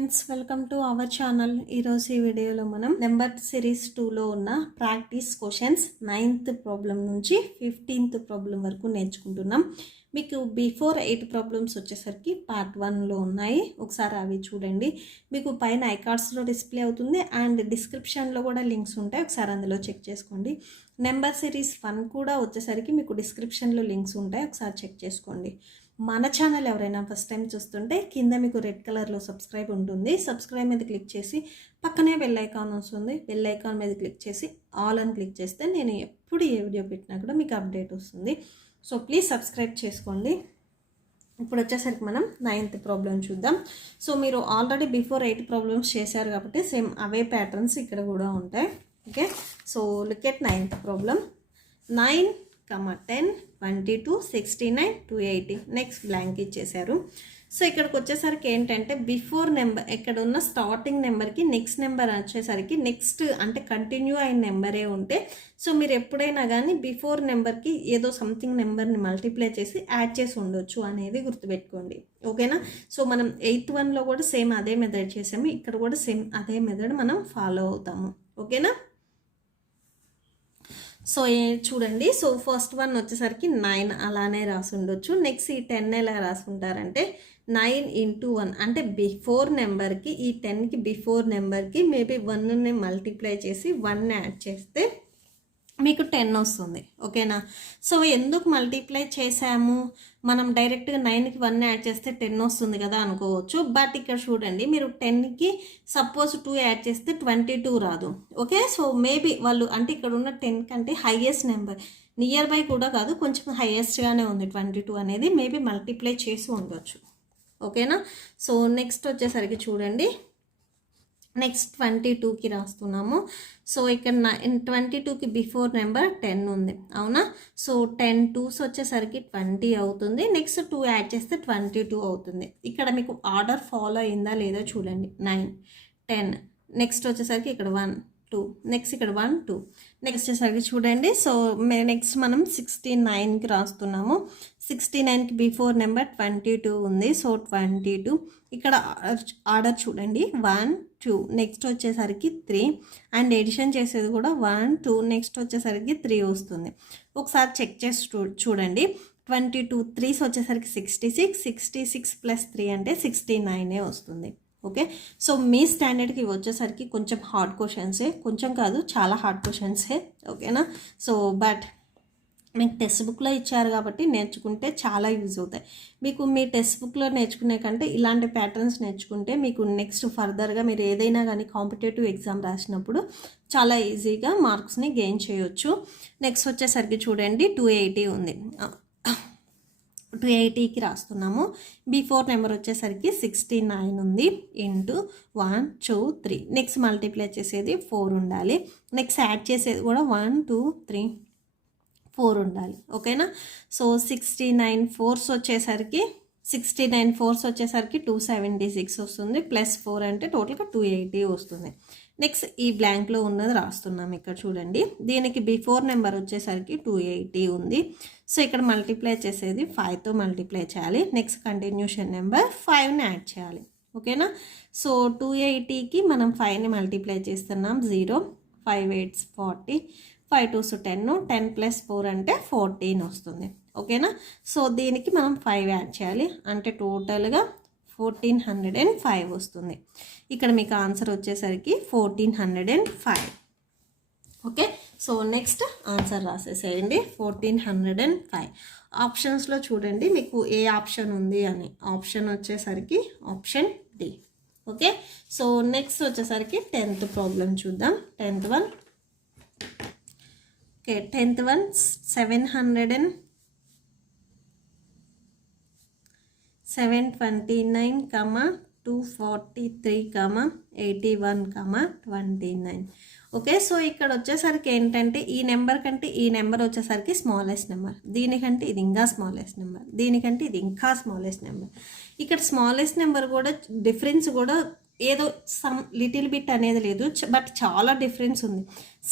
Friends, welcome to our channel. ఈరోజు ఈ వీడియోలో మనం నెంబర్ సిరీస్ 2లో ఉన్న ప్రాక్టీస్ క్వశ్చన్స్ 9th ప్రాబ్లం నుంచి 15th ప్రాబ్లం వరకు నేర్చుకుంటున్నాం. మీకు బిఫోర్ 8 ప్రాబ్లమ్స్ వచ్చేసరికి పార్ట్ 1లో ఉన్నాయి. ఒకసారి అవి చూడండి. మీకు పైన ఐకార్డ్స్లో డిస్ప్లే అవుతుంది అండ్ డిస్క్రిప్షన్లో కూడా లింక్స్ ఉంటాయి. ఒకసారి అందులో చెక్ చేసుకోండి. నెంబర్ సిరీస్ 1 కూడా వచ్చేసరికి మీకు డిస్క్రిప్షన్లో లింక్స్ ఉంటాయి. ఒకసారి చెక్ చేసుకోండి. మన ఛానల్ ఎవరైనా ఫస్ట్ టైం చూస్తుంటే కింద మీకు రెడ్ కలర్లో సబ్స్క్రైబ్ ఉంటుంది. సబ్స్క్రైబ్ మీద క్లిక్ చేసి పక్కనే బెల్ ఐకాన్ వస్తుంది. బెల్ ఐకాన్ మీద క్లిక్ చేసి ఆల్ అని క్లిక్ చేస్తే నేను ఎప్పుడు ఏ వీడియో పెట్టినా కూడా మీకు అప్డేట్ వస్తుంది. సో ప్లీజ్ సబ్స్క్రైబ్ చేసుకోండి. ఇప్పుడు వచ్చేసరికి మనం 9th ప్రాబ్లం చూద్దాం. సో మీరు ఆల్రెడీ బిఫోర్ 8 ప్రాబ్లమ్స్ చేశారు కాబట్టి సేమ్ అవే ప్యాటర్న్స్ ఇక్కడ కూడా ఉంటాయి. Okay, so look at 9th problem. 9, 10, 22, 69, 280 next blank ఇచ్చేసారు. సో ఇక్కడికి వచ్చేసరికి ఏంటంటే బిఫోర్ నెంబర్ ఇక్కడ ఉన్న స్టార్టింగ్ నెంబర్కి నెక్స్ట్ నెంబర్ వచ్చేసరికి నెక్స్ట్ అంటే కంటిన్యూ అయిన నెంబరే ఉంటే సో మీరు ఎప్పుడైనా కానీ బిఫోర్ నెంబర్కి ఏదో సంథింగ్ నెంబర్ని మల్టిప్లై చేసి యాడ్ చేసి ఉండొచ్చు అనేది గుర్తుపెట్టుకోండి. ఓకేనా? సో మనం 8th వన్లో కూడా సేమ్ అదే మెథడ్ చేసాము. ఇక్కడ కూడా సేమ్ అదే మెథడ్ మనం ఫాలో అవుతాము. ఓకేనా? సో చూడండి. సో ఫస్ట్ వన్ వచ్చేసరికి 9 అలానే రాసి ఉండొచ్చు. నెక్స్ట్ ఈ 10 ఎలా రాసుకుంటారంటే 9 into 1 అంటే బిఫోర్ నెంబర్కి ఈ 10కి బిఫోర్ నెంబర్కి మేబీ 1ని మల్టిప్లై చేసి 1 యాడ్ చేస్తే మీకు 10 వస్తుంది. ఓకేనా? సో ఎందుకు మల్టిప్లై చేసాము, మనం డైరెక్ట్గా 9కి 1 యాడ్ చేస్తే 10 వస్తుంది కదా అనుకోవచ్చు. బట్ ఇక్కడ చూడండి, మీరు 10కి సపోజ్ 2 యాడ్ చేస్తే 22 రాదు. ఓకే, సో మేబీ వాళ్ళు అంటే ఇక్కడ ఉన్న 10 కంటే హైయెస్ట్ నెంబర్ నియర్ బై కూడా కాదు, కొంచెం హైయెస్ట్గానే ఉంది 22 అనేది. మేబీ మల్టిప్లై చేసి ఉండొచ్చు. ఓకేనా? సో నెక్స్ట్ వచ్చేసరికి చూడండి, నెక్స్ట్ 22కి రాస్తున్నాము. సో ఇక్కడ 22కి బిఫోర్ నెంబర్ 10 ఉంది, అవునా? సో 10 2s వచ్చేసరికి 20 అవుతుంది. నెక్స్ట్ 2 యాడ్ చేస్తే 22 అవుతుంది. ఇక్కడ మీకు ఆర్డర్ ఫాలో అయిందా లేదా చూడండి. 9 10 నెక్స్ట్ వచ్చేసరికి ఇక్కడ 1 2 నెక్స్ట్ ఇక్కడ 1 2 నెక్స్ట్ వచ్చేసరికి చూడండి. సో నెక్స్ట్ మనం 69కి రాస్తున్నాము. 69కి బిఫోర్ నెంబర్ 22 ఉంది. సో 22 ఇక్కడ ఆర్డర్ చూడండి. 1 2 నెక్స్ట్ వచ్చేసరికి 3 అండ్ ఎడిషన్ చేసేది కూడా 1 2 నెక్స్ట్ వచ్చేసరికి 3 వస్తుంది. ఒకసారి చెక్ చేసి చూడండి. 22 3s వచ్చేసరికి 66 66 ప్లస్ 3 అంటే 69 వస్తుంది. ఓకే, సో మీ స్టాండర్డ్కి వచ్చేసరికి కొంచెం హార్డ్ క్వశ్చన్సే, కొంచెం కాదు చాలా హార్డ్ క్వశ్చన్సే. ఓకేనా? సో బట్ మీకు టెక్స్ట్ బుక్లో ఇచ్చారు కాబట్టి నేర్చుకుంటే చాలా యూజ్ అవుతాయి. మీకు మీ టెక్స్ట్ బుక్లో నేర్చుకునే కంటే ఇలాంటి ప్యాటర్న్స్ నేర్చుకుంటే మీకు నెక్స్ట్ ఫర్దర్గా మీరు ఏదైనా కానీ కాంపిటేటివ్ ఎగ్జామ్ రాసినప్పుడు చాలా ఈజీగా మార్క్స్ని గెయిన్ చేయొచ్చు. నెక్స్ట్ వచ్చేసరికి చూడండి 280 ఉంది. 280కి రాస్తున్నాము. బిఫోర్ నెంబర్ వచ్చేసరికి 69 ఉంది. ఇంటూ 1 2 3 నెక్స్ట్ మల్టిప్లై చేసేది 4 ఉండాలి. నెక్స్ట్ యాడ్ చేసేది కూడా 1 2 3 4 ఉండాలి. ఓకేనా? సో 69 4s వచ్చేసరికి 276 వస్తుంది. ప్లస్ 4 అంటే టోటల్గా 280 వస్తుంది. నెక్స్ట్ ఈ బ్లాంక్లో ఉన్నది రాస్తున్నాం. ఇక్కడ చూడండి, దీనికి బిఫోర్ నెంబర్ వచ్చేసరికి 280 ఉంది. సో ఇక్కడ మల్టిప్లై చేసేది 5తో మల్టిప్లై చేయాలి. నెక్స్ట్ కంటిన్యూషన్ నెంబర్ 5ని యాడ్ చేయాలి. ఓకేనా? సో 280కి మనం 5ని మల్టిప్లై చేస్తున్నాం. 0 5 8s 40 5 2s 10 10 ప్లస్ 4 అంటే 14 వస్తుంది. ఓకేనా? సో దీనికి మనం 5 యాడ్ చేయాలి అంటే టోటల్గా 1405 వస్తుంది. ఇక్కడ మీకు ఆన్సర్ వచ్చేసరికి 1405. ఓకే, సో నెక్స్ట్ ఆన్సర్ రాసేసేయండి 1405. ఆప్షన్స్లో చూడండి మీకు ఏ ఆప్షన్ ఉంది అని. ఆప్షన్ వచ్చేసరికి option D. Okay, so next వచ్చేసరికి 10th ప్రాబ్లం చూద్దాం. 10th one. Okay, 10th one 729, 243, 81, 29. Okay, so ఇక్కడ వచ్చేసరికి ఏంటంటే ఈ నెంబర్ కంటే ఈ నెంబర్ వచ్చేసరికి స్మాలెస్ట్ నెంబర్, దీనికంటే ఇది ఇంకా స్మాలెస్ట్ నెంబర్, దీనికంటే ఇది ఇంకా స్మాలెస్ట్ నెంబర్. ఇక్కడ స్మాలెస్ట్ నెంబర్ కూడా డిఫరెన్స్ కూడా ఏదో సమ్ లిటిల్ బిట్ అనేది లేదు, బట్ చాలా డిఫరెన్స్ ఉంది.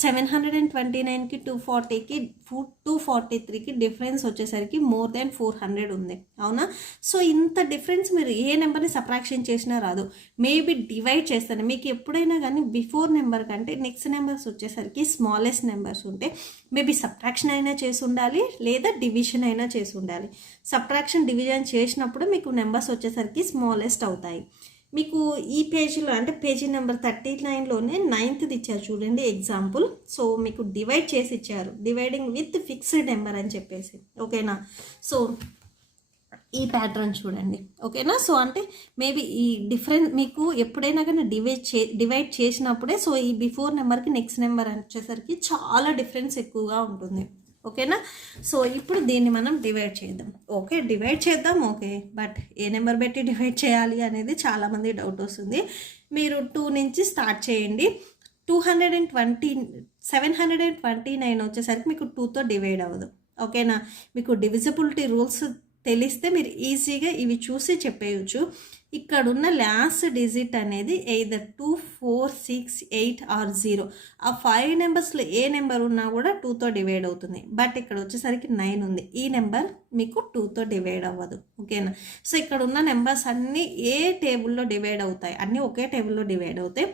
729కి 240కి 243కి డిఫరెన్స్ వచ్చేసరికి మోర్ దెన్ 400 ఉంది, అవునా? సో ఇంత డిఫరెన్స్ మీరు ఏ నెంబర్ని సబ్ట్రాక్షన్ చేసినా రాదు, మేబీ డివైడ్ చేస్తాను. మీకు ఎప్పుడైనా కానీ బిఫోర్ నెంబర్ కంటే నెక్స్ట్ నెంబర్స్ వచ్చేసరికి స్మాలెస్ట్ నెంబర్స్ ఉంటే మేబీ సబ్ట్రాక్షన్ అయినా చేసి ఉండాలి, లేదా డివిజన్ అయినా చేసి ఉండాలి. సబ్ట్రాక్షన్ డివిజన్ చేసినప్పుడు మీకు నెంబర్స్ వచ్చేసరికి స్మాలెస్ట్ అవుతాయి. మీకు ఈ పేజీలో అంటే పేజీ నెంబర్ 39లోనే 9th ఇచ్చారు చూడండి ఎగ్జాంపుల్. సో మీకు డివైడ్ చేసి ఇచ్చారు, డివైడింగ్ విత్ ఫిక్స్డ్ నెంబర్ అని చెప్పేసి, ఓకేనా? సో ఈ ప్యాటర్న్ చూడండి, ఓకేనా? సో అంటే మేబీ ఈ డిఫరెంట్ మీకు ఎప్పుడైనా కానీ డివైడ్ చేసినప్పుడే సో ఈ బిఫోర్ నెంబర్కి నెక్స్ట్ నెంబర్ వచ్చేసరికి చాలా డిఫరెన్స్ ఎక్కువగా ఉంటుంది, ఓకేనా? సో ఇప్పుడు దీన్ని మనం డివైడ్ చేద్దాం. ఓకే, డివైడ్ చేద్దాం, ఓకే. బట్ ఏ నెంబర్ పెట్టి డివైడ్ చేయాలి అనేది చాలామంది డౌట్ వస్తుంది. మీరు 2 నుంచి స్టార్ట్ చేయండి. 729 వచ్చేసరికి మీకు 2తో డివైడ్ అవ్వదు, ఓకేనా? మీకు డివిజిబిలిటీ రూల్స్ తెలిస్తే మీరు ఈజీగా ఇవి చూసి చెప్పేయచ్చు. ఇక్కడున్న లాస్ట్ డిజిట్ అనేది ఎయిదర్ 2, 4, 6, 8 ఆర్ 0. ఆ 5 నెంబర్స్లో ఏ నెంబర్ ఉన్నా కూడా 2తో డివైడ్ అవుతుంది. బట్ ఇక్కడ వచ్చేసరికి 9 ఉంది, ఈ నెంబర్ మీకు 2తో డివైడ్ అవ్వదు, ఓకేనా? సో ఇక్కడ ఉన్న నెంబర్స్ అన్నీ ఏ టేబుల్లో డివైడ్ అవుతాయి, అన్నీ ఒకే టేబుల్లో డివైడ్ అవుతాయి.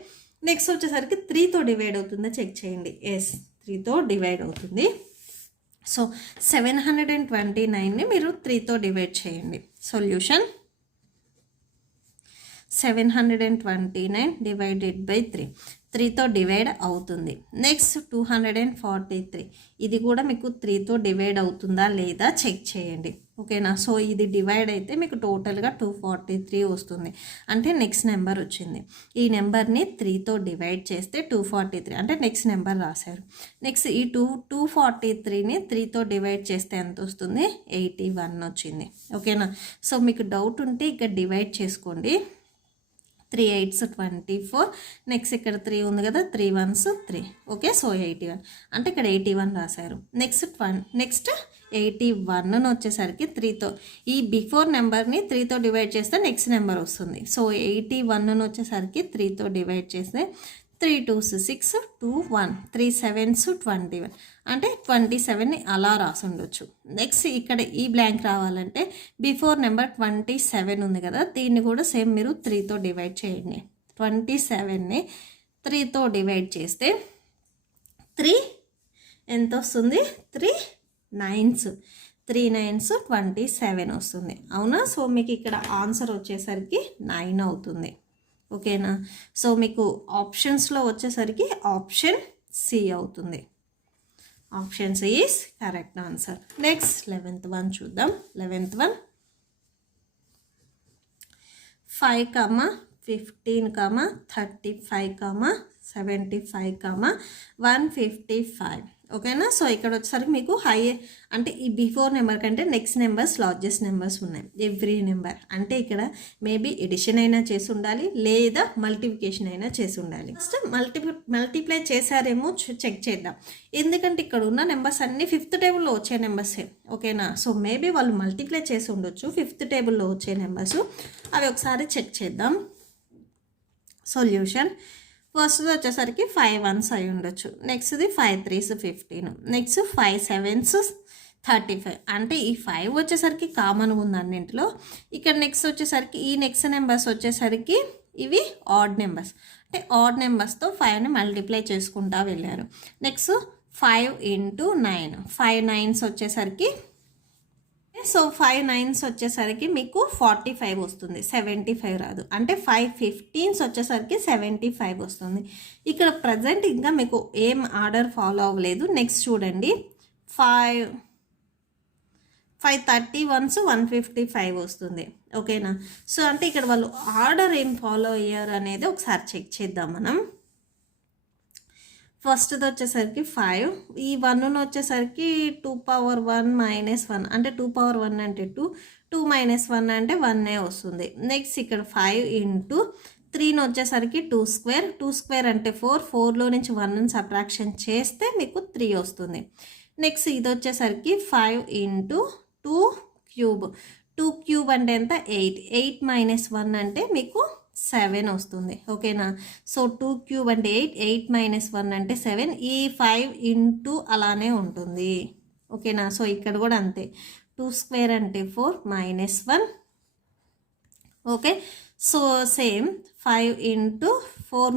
నెక్స్ట్ వచ్చేసరికి 3తో డివైడ్ అవుతుందో చెక్ చేయండి. ఎస్, 3తో డివైడ్ అవుతుంది. సో 729ని మీరు 3తో డివైడ్ చేయండి. సొల్యూషన్ 729 డివైడెడ్ బై 3తో డివైడ్ అవుతుంది. నెక్స్ట్ 243, ఇది కూడా మీకు 3తో డివైడ్ అవుతుందా లేదా చెక్ చేయండి, ఓకేనా? సో ఇది డివైడ్ అయితే మీకు టోటల్గా 243 వస్తుంది, అంటే నెక్స్ట్ నెంబర్ వచ్చింది. ఈ నెంబర్ని 3తో డివైడ్ చేస్తే 243, అంటే నెక్స్ట్ నెంబర్ రాశారు. నెక్స్ట్ ఈ 243ని 3తో డివైడ్ చేస్తే ఎంత వస్తుంది? 81 వచ్చింది, ఓకేనా? సో మీకు డౌట్ ఉంటే ఇక్కడ డివైడ్ చేసుకోండి. 3 8s 24, నెక్స్ట్ ఇక్కడ 3 ఉంది కదా, 3 1s 3, ఓకే. సో 81, అంటే ఇక్కడ 81 రాశారు. నెక్స్ట్ 81ను వచ్చేసరికి 3తో, ఈ బిఫోర్ నెంబర్ని 3తో డివైడ్ చేస్తే నెక్స్ట్ నెంబర్ వస్తుంది. సో 81ను వచ్చేసరికి 3తో డివైడ్ చేస్తే 3 2s 6, 2 1, 3 7s 21, అంటే 27ని అలా రాసి ఉండొచ్చు. నెక్స్ట్ ఇక్కడ ఈ బ్లాంక్ రావాలంటే బిఫోర్ నెంబర్ 27 ఉంది కదా, దీన్ని కూడా సేమ్ మీరు 3తో డివైడ్ చేయండి. 27ని 3తో డివైడ్ చేస్తే 3 ఎంత వస్తుంది? 3 9s 27 వస్తుంది, అవునా? సో మీకు ఇక్కడ ఆన్సర్ వచ్చేసరికి 9 అవుతుంది, ఓకేనా? సో మీకు ఆప్షన్స్లో వచ్చేసరికి ఆప్షన్ సి అవుతుంది. Option C is correct answer. Next 11th one చూద్దాం. 11th వన్ 5, 15, 35, 75, 155, ఓకేనా? సో ఇక్కడ వచ్చేసరికి మీకు హై అంటే ఈ బిఫోర్ నెంబర్ కంటే నెక్స్ట్ నెంబర్స్ లార్జెస్ట్ నెంబర్స్ ఉన్నాయి. ఎవ్రీ నెంబర్ అంటే ఇక్కడ మేబీ ఎడిషన్ అయినా చేసి ఉండాలి, లేదా మల్టిప్లికేషన్ అయినా చేసి ఉండాలి. నెక్స్ట్ మల్టిప్లై చేశారేమో చెక్ చేద్దాం, ఎందుకంటే ఇక్కడ ఉన్న నెంబర్స్ అన్నీ 5th టేబుల్లో వచ్చే నెంబర్సే, ఓకేనా? సో మేబీ వాళ్ళు మల్టిప్లై చేసి ఉండొచ్చు 5th టేబుల్లో వచ్చే నెంబర్స్, అవి ఒకసారి చెక్ చేద్దాం. సొల్యూషన్ ఫస్ట్ వచ్చేసరికి 5 1s అయి ఉండొచ్చు, నెక్స్ట్ది 5 3s 15, నెక్స్ట్ 5 7s 35, అంటే ఈ 5 వచ్చేసరికి కామన్ ఉంది అన్నింటిలో. ఇక్కడ నెక్స్ట్ వచ్చేసరికి ఈ నెక్స్ట్ నెంబర్స్ వచ్చేసరికి ఇవి ఆడ్ నెంబర్స్, అంటే ఆడ్ నెంబర్స్తో 5ని మల్టిప్లై చేసుకుంటా వెళ్ళారు. నెక్స్ట్ 5 × 9, 5 9s వచ్చేసరికి, సో 5 9s వచ్చేసరికి మీకు 45 వస్తుంది, 75 రాదు. అంటే 5 15s వచ్చేసరికి 75 వస్తుంది. ఇక్కడ ప్రజెంట్ ఇంకా మీకు ఏం ఆర్డర్ ఫాలో అవ్వలేదు. నెక్స్ట్ చూడండి 5 31s 155 వస్తుంది, ఓకేనా? సో అంటే ఇక్కడ వాళ్ళు ఆర్డర్ ఏం ఫాలో అయ్యారు అనేది ఒకసారి చెక్ చేద్దాం మనం. ఫస్ట్ది వచ్చేసరికి 5, ఈ 1ను వచ్చేసరికి 2 power 1 - 1, అంటే 2 power 1 అంటే 2, 2 - 1 అంటే 1 వస్తుంది. నెక్స్ట్ ఇక్కడ 5 × 3ను వచ్చేసరికి 2 square, 2 square అంటే 4, 4లో నుంచి 1ని సబ్ట్రాక్షన్ చేస్తే మీకు 3 వస్తుంది. నెక్స్ట్ ఇది వచ్చేసరికి 5 × 2 cube, 2 cube అంటే ఎంత? 8, 8 - 1 అంటే మీకు 7 వస్తుంది. ఓకేనా. సో 2 క్యూబ్ అంటే 8, 8 మైనస్ 1 అంటే 7. ఈ 5 ఇంటూ అలానే ఉంటుంది. ఓకేనా. సో ఇక్కడ కూడా అంతే, 2 స్క్వేర్ అంటే 4 minus 1. Okay. So same 5 into 4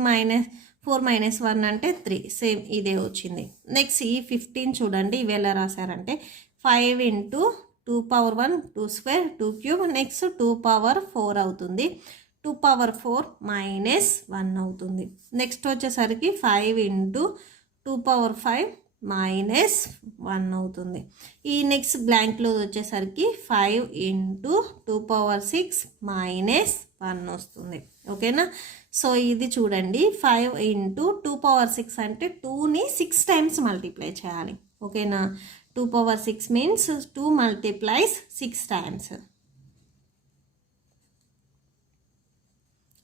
minus 1 అంటే 3. సేమ్ ఇదే వచ్చింది. నెక్స్ట్ ఈ 15 చూడండి, ఇవి ఎలా రాశారంటే 5 into 2 power 1 2 square 2 cube, next 2 power 4 అవుతుంది. 2 పవర్ 4 మైనస్ 1 అవుతుంది. నెక్స్ట్ వచ్చేసరికి 5 ఇంటూ 2 పవర్ 5 మైనస్ 1 అవుతుంది. ఈ నెక్స్ట్ బ్లాంక్లో వచ్చేసరికి 5 ఇంటూ 2 పవర్ 6 మైనస్ 1 వస్తుంది. ఓకేనా. సో ఇది చూడండి, 5 ఇంటూ 2 పవర్ 6 అంటే 2ని 6 టైమ్స్ మల్టిప్లై చేయాలి. ఓకేనా. 2 power 6 means 2 multiplies 6 times.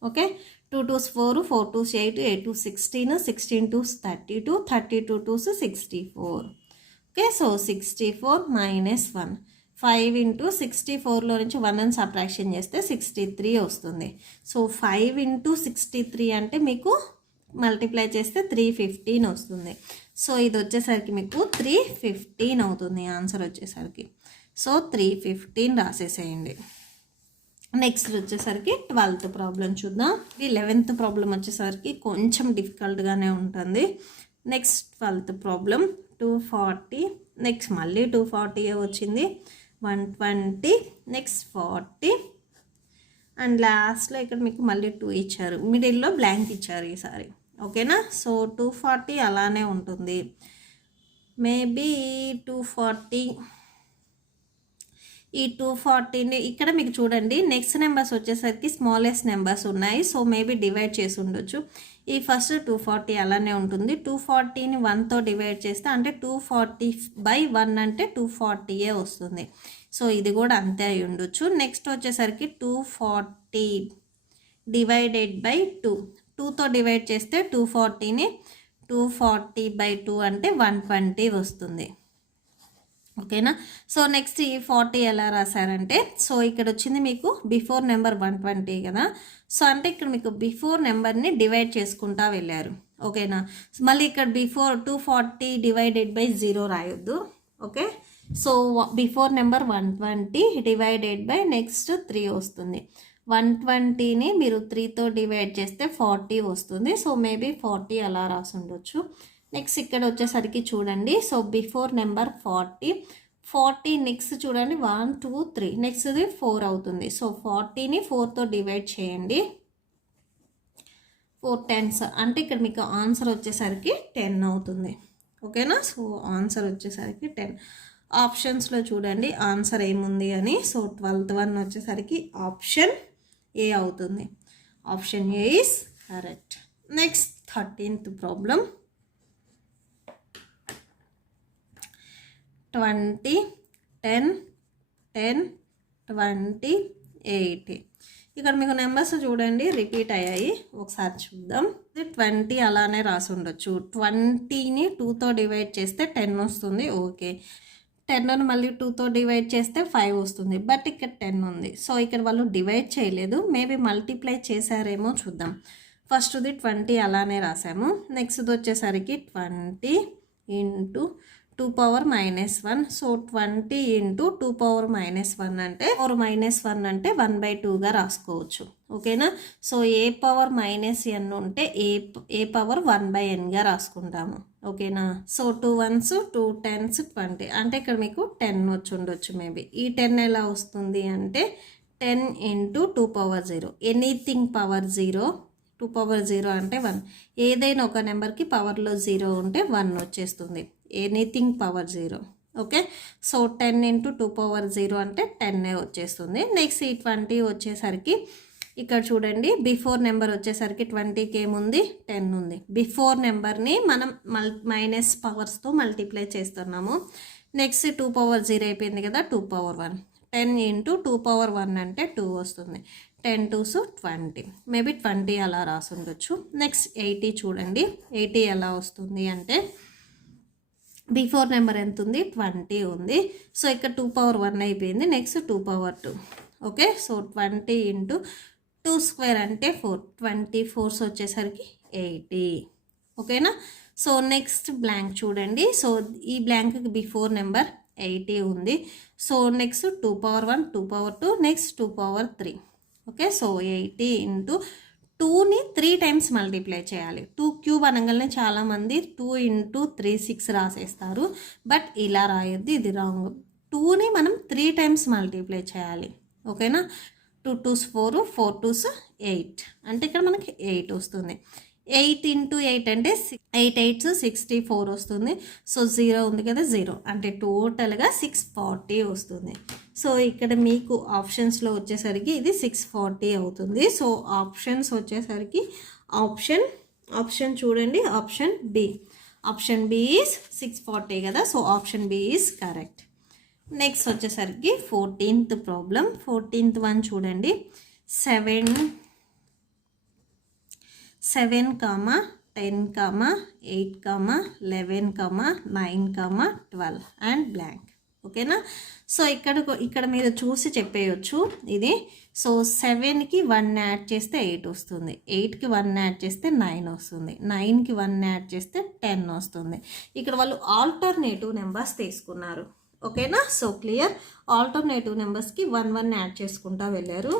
Okay. 2 2s 4, 4 2s 8, 8 2s 16, 16 2s 32, 32 2s 64. Okay. So 64 minus 1. 5 into 64లో నుంచి 1 సబ్ట్రాక్షన్ చేస్తే 63 వస్తుంది. సో 5 ఇంటూ 63 అంటే మీకు మల్టిప్లై చేస్తే 315 వస్తుంది. సో ఇది వచ్చేసరికి మీకు 315 అవుతుంది ఆన్సర్ వచ్చేసరికి. సో 315 రాసేసేయండి. నెక్స్ట్ వచ్చేసరికి 12th ప్రాబ్లం చూద్దాం. ఈ 11th ప్రాబ్లం వచ్చేసరికి కొంచెం డిఫికల్ట్గానే ఉంటుంది. నెక్స్ట్ 12th ప్రాబ్లం 240, నెక్స్ట్ మళ్ళీ 240 వచ్చింది, 120, నెక్స్ట్ 40 అండ్ లాస్ట్లో ఇక్కడ మీకు మళ్ళీ 2 ఇచ్చారు, మిడిల్లో బ్లాంక్ ఇచ్చారు ఈసారి. ఓకేనా. సో 240 అలానే ఉంటుంది. మేబీ 240 ఈ 240ని ఇక్కడ మీకు చూడండి నెక్స్ట్ నెంబర్స్ వచ్చేసరికి స్మాలెస్ట్ నెంబర్స్ ఉన్నాయి. సో మేబీ డివైడ్ చేసి ఉండొచ్చు. ఈ ఫస్ట్ 240 అలానే ఉంటుంది. 240ని 1తో డివైడ్ చేస్తే అంటే 240/1 అంటే 240 వస్తుంది. సో ఇది కూడా అంతే అయి ఉండొచ్చు. నెక్స్ట్ వచ్చేసరికి 240 డివైడెడ్ బై 2, 2తో డివైడ్ చేస్తే 240ని 240/2 అంటే 120 వస్తుంది. ఓకేనా. సో నెక్స్ట్ ఈ 40 ఎలా రాశారంటే, సో ఇక్కడ వచ్చింది మీకు బిఫోర్ నెంబర్ 120 కదా. సో అంటే ఇక్కడ మీకు బిఫోర్ నెంబర్ని డివైడ్ చేసుకుంటా వెళ్ళారు. ఓకేనా. మళ్ళీ ఇక్కడ బిఫోర్ 240 డివైడెడ్ బై 0 రాయొద్దు. Okay. So before number 120 divided by next 3 వస్తుంది. 120ని మీరు 3తో డివైడ్ చేస్తే 40 వస్తుంది. సో మేబీ 40 అలా రాసి ఉండొచ్చు. నెక్స్ట్ ఇక్కడ వచ్చేసరికి చూడండి, సో బిఫోర్ నెంబర్ 40 నెక్స్ట్ చూడండి 1 2 3 నెక్స్ట్ది 4 అవుతుంది. సో 40ని 4తో డివైడ్ చేయండి, 4 10s అంటే ఇక్కడ మీకు ఆన్సర్ వచ్చేసరికి 10 అవుతుంది. ఓకేనా. సో ఆన్సర్ వచ్చేసరికి 10. ఆప్షన్స్లో చూడండి ఆన్సర్ ఏముంది అని. సో 12th వన్ వచ్చేసరికి ఆప్షన్ ఏ అవుతుంది. Option A is correct. Next 13th problem 20 10 10 20 80. ఇక్కడ మీకు నెంబర్స్ చూడండి రిపీట్ అయ్యాయి, ఒకసారి చూద్దాం. 20 అలానే రాసి ఉండొచ్చు. 20ని 2తో డివైడ్ చేస్తే 10 వస్తుంది. ఓకే. 10ను మళ్ళీ 2తో డివైడ్ చేస్తే 5 వస్తుంది. బట్ ఇక్కడ 10 ఉంది. సో ఇక్కడ వాళ్ళు డివైడ్ చేయలేదు, మేబీ మల్టిప్లై చేశారేమో చూద్దాం. ఫస్ట్ది 20 అలానే రాసాము. నెక్స్ట్ది వచ్చేసరికి 20 into 2 power -1. So 20 into 2 power -1 అంటే 4 -1 అంటే 1/2గా రాసుకోవచ్చు. ఓకేనా. సో ఏ పవర్ -n ఉంటే ఏ పవర్ 1/nగా రాసుకుంటాము. ఓకేనా. సో 2 1s 2 10s 20 అంటే ఇక్కడ మీకు 10 వచ్చి ఉండొచ్చు. మేబీ ఈ 10 ఎలా వస్తుంది అంటే 10 into 2 power 0. Anything power 0, 2 power 0 అంటే 1. ఏదైనా ఒక నెంబర్కి పవర్లో 0 ఉంటే 1 వచ్చేస్తుంది. Anything power 0. Okay. So 10 into 2 power 0 అంటే 10 వచ్చేస్తుంది. నెక్స్ట్ ఈ 20 వచ్చేసరికి ఇక్కడ చూడండి బిఫోర్ నెంబర్ వచ్చేసరికి 20కి ఏముంది 10 ఉంది. బిఫోర్ నెంబర్ని మనం మైనస్ పవర్స్తో మల్టిప్లై చేస్తున్నాము. నెక్స్ట్ 2 పవర్ 0 అయిపోయింది కదా, 2 పవర్ 1. 10 ఇంటూ 2 పవర్ 1 అంటే 2 వస్తుంది. 10 2s 20. మేబీ 20 అలా రాసి ఉండొచ్చు. నెక్స్ట్ 80 చూడండి, 80 ఎలా వస్తుంది అంటే బిఫోర్ నెంబర్ ఎంత ఉంది 20 ఉంది. సో ఇక్కడ 2 పవర్ 1 అయిపోయింది. Next 2 power 2. Okay. So 20 into 2 square అంటే 4, 24 వచ్చేసరికి 80. ఓకేనా. సో నెక్స్ట్ బ్లాంక్ చూడండి. సో ఈ బ్లాంక్కి బిఫోర్ నెంబర్ 80 ఉంది. So next 2 power 1, 2 power 2, next 2 power 3. Okay. So 80 into 2ని 3 టైమ్స్ మల్టిప్లై చేయాలి. 2 క్యూబ్ అనగానే చాలామంది 2 ఇంటూ 3 6 రాసేస్తారు. బట్ ఇలా రాయొద్దు, ఇది రాంగ్. 2ని మనం 3 టైమ్స్ మల్టిప్లై చేయాలి. ఓకేనా. 2 2s 4, 4 2s 8 అంటే ఇక్కడ మనకి 8 వస్తుంది. 8 ఇంటూ 8 అంటే 8 8s 64 వస్తుంది. సో 0 ఉంది కదా, 0 అంటే టోటల్గా 640 వస్తుంది. సో ఇక్కడ మీకు ఆప్షన్స్లో వచ్చేసరికి ఇది 640 అవుతుంది. సో ఆప్షన్స్ వచ్చేసరికి ఆప్షన్ చూడండి, ఆప్షన్ బి ఈజ్ 640 కదా. So option B is correct. Next వచ్చేసరికి 14th ప్రాబ్లం. 14th వన్ చూడండి. 7, 10, 8, 11, 9, 12 అండ్ బ్లాంక్. ఓకేనా. సో ఇక్కడ మీరు చూసి చెప్పేయచ్చు ఇది. సో 7కి 1 యాడ్ చేస్తే 8 వస్తుంది, 8కి 1 యాడ్ చేస్తే 9 వస్తుంది, 9కి 1 యాడ్ చేస్తే 10 వస్తుంది. ఇక్కడ వాళ్ళు ఆల్టర్నేటివ్ నెంబర్స్ తీసుకున్నారు. ఓకేనా. So clear. ఆల్టర్నేటివ్ నెంబర్స్కి 1 1 యాడ్ చేసుకుంటా వెళ్ళారు.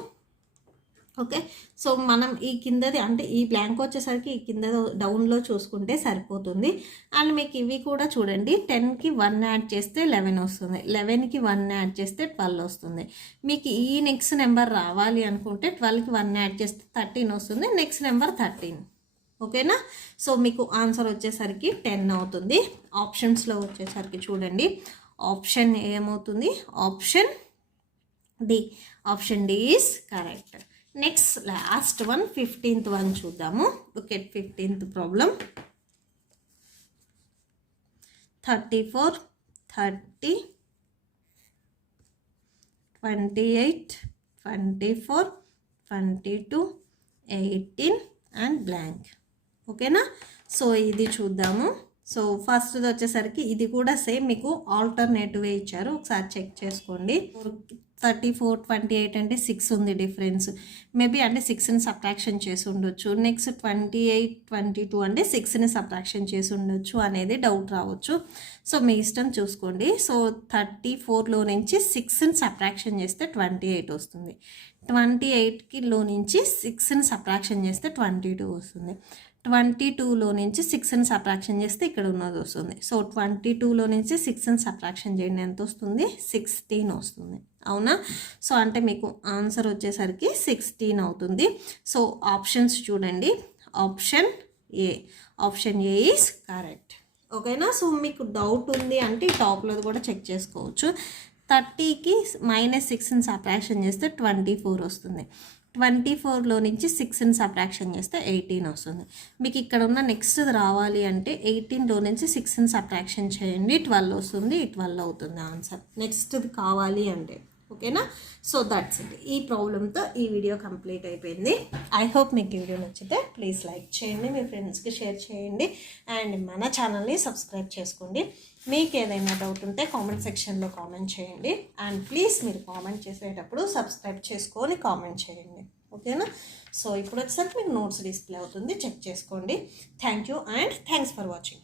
ఓకే. సో మనం ఈ కిందది అంటే ఈ బ్లాంక్ వచ్చేసరికి ఈ కింద డౌన్లో చూసుకుంటే సరిపోతుంది. అండ్ మీకు ఇవి కూడా చూడండి. 10కి 1 యాడ్ చేస్తే 11 వస్తుంది, 11కి 1 యాడ్ చేస్తే 12 వస్తుంది. మీకు ఈ నెక్స్ట్ నెంబర్ రావాలి అనుకుంటే 12కి 1 యాడ్ చేస్తే 13 వస్తుంది, నెక్స్ట్ నెంబర్ 13. ఓకేనా. సో మీకు ఆన్సర్ వచ్చేసరికి 10 అవుతుంది. ఆప్షన్స్లో వచ్చేసరికి చూడండి, ఆప్షన్ ఏమవుతుంది, option D is correct. Next last one 15th one చూద్దాము. Okay. 15th problem. 34, 30, 28, 24, 22, 18 and blank. ఓకేనా. సో ఇది చూద్దాము. సో ఫస్ట్ది వచ్చేసరికి ఇది కూడా సేమ్ మీకు ఆల్టర్నేటివ్ ఇచ్చారు, ఒకసారి చెక్ చేసుకోండి. 34, 28 అంటే 6 ఉంది డిఫరెన్స్. మేబీ అంటే 6ని సబ్ట్రాక్షన్ చేసి ఉండొచ్చు. నెక్స్ట్ 28, 22 అంటే 6ని సబ్ట్రాక్షన్ చేసి ఉండొచ్చు అనేది డౌట్ రావచ్చు. సో మీ ఇష్టం చూసుకోండి. సో 34లో నుంచి 6ని సబ్ట్రాక్షన్ చేస్తే 28 వస్తుంది. 28లో నుంచి 6ని సబ్ట్రాక్షన్ చేస్తే 22 వస్తుంది. 22లో నుంచి 6ని సబ్ట్రాక్షన్ చేస్తే ఇక్కడ ఉన్నది వస్తుంది. సో 22లో నుంచి 6ని సబ్ట్రాక్షన్ చేయండి, ఎంత వస్తుంది, 16 వస్తుంది. అవునా. సో అంటే మీకు ఆన్సర్ వచ్చేసరికి 16 అవుతుంది. సో ఆప్షన్స్ చూడండి, ఆప్షన్ ఏ ఈజ్ కరెక్ట్. ఓకేనా. సో మీకు డౌట్ ఉంది అంటే ఈ టాప్లో కూడా చెక్ చేసుకోవచ్చు. 30కి -6ని సబ్ట్రాక్షన్ చేస్తే 24 వస్తుంది. 24లో నుంచి 6ని సబ్ట్రాక్షన్ చేస్తే 18 వస్తుంది. మీకు ఇక్కడ ఉన్న నెక్స్ట్ రావాలి అంటే 18లో నుంచి 6ని సబ్ట్రాక్షన్ చేయండి, 12 వస్తుంది, 12 అవుతుంది ఆన్సర్. నెక్స్ట్ది కావాలి అంటే. ఓకేనా. So that's it. ఈ ప్రాబ్లంతో ఈ వీడియో కంప్లీట్ అయిపోయింది. ఐ హోప్ మీకు ఈ వీడియో నచ్చితే ప్లీజ్ లైక్ చేయండి, మీ ఫ్రెండ్స్కి షేర్ చేయండి అండ్ మన ఛానల్ని సబ్స్క్రైబ్ చేసుకోండి. మీకు ఏదైనా డౌట్ ఉంటే కామెంట్ సెక్షన్లో కామెంట్ చేయండి. అండ్ ప్లీజ్ మీరు కామెంట్ చేసేటప్పుడు సబ్స్క్రైబ్ చేసుకొని కామెంట్ చేయండి. ఓకేనా. సో ఇప్పుడు వచ్చేసరికి మీకు నోట్స్ డిస్ప్లే అవుతుంది, చెక్ చేసుకోండి. Thank you and thanks for watching.